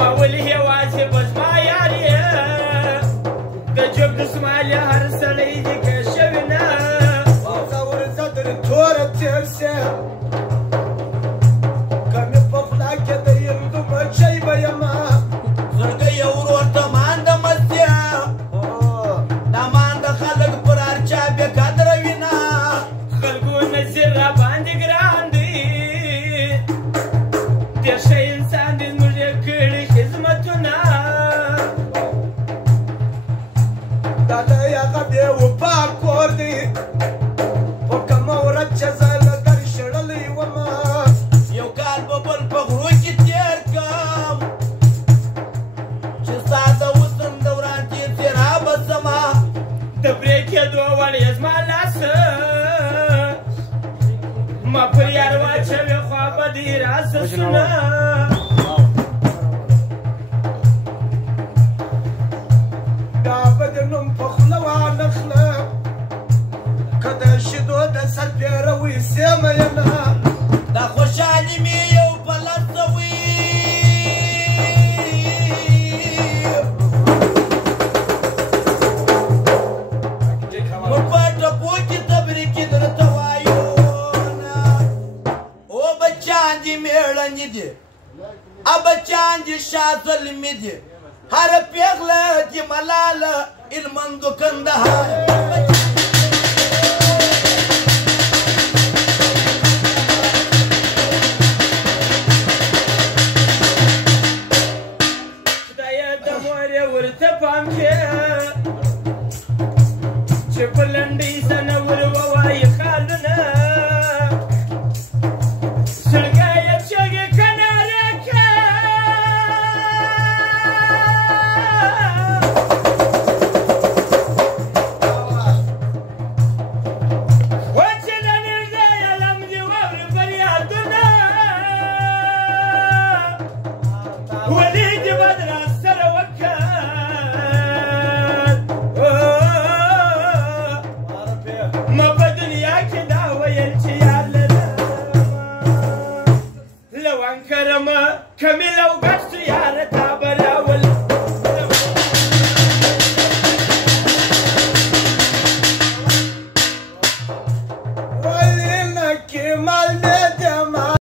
ما ولي واسي بس ما ياري دجوب دسمالي هر سلي دي كشونا زور صدر تورة ترسي كم بفلاك دير دم شيبة يما زرقية ورور تمان دمسيا دمان دخلق برار چابي قدر وينا خلقون سرها باندي گراندي دشي انسان دي مجكري خدمتنا دادا يا غبي وباكور دي وكما ورد جزال در شرلي وما يو قال ببل بغروكي تيركم شسادة وطن دوران تيرا بسما دبريك يا دوال يزما لاس ما بريار واچوي خواب دي راس سنا بدنم فخلوا نخلا كدا شدو د سلبيره وي سيما ينا دا خوشالي مي يو بلسوي مرباطة بوكي تبريكي درتوايونا او بچان دي ميراني دي ابچان دي شازل ميدي هر پیغله دي ملاله المندو کندهار خدايا د مور ورته پام کې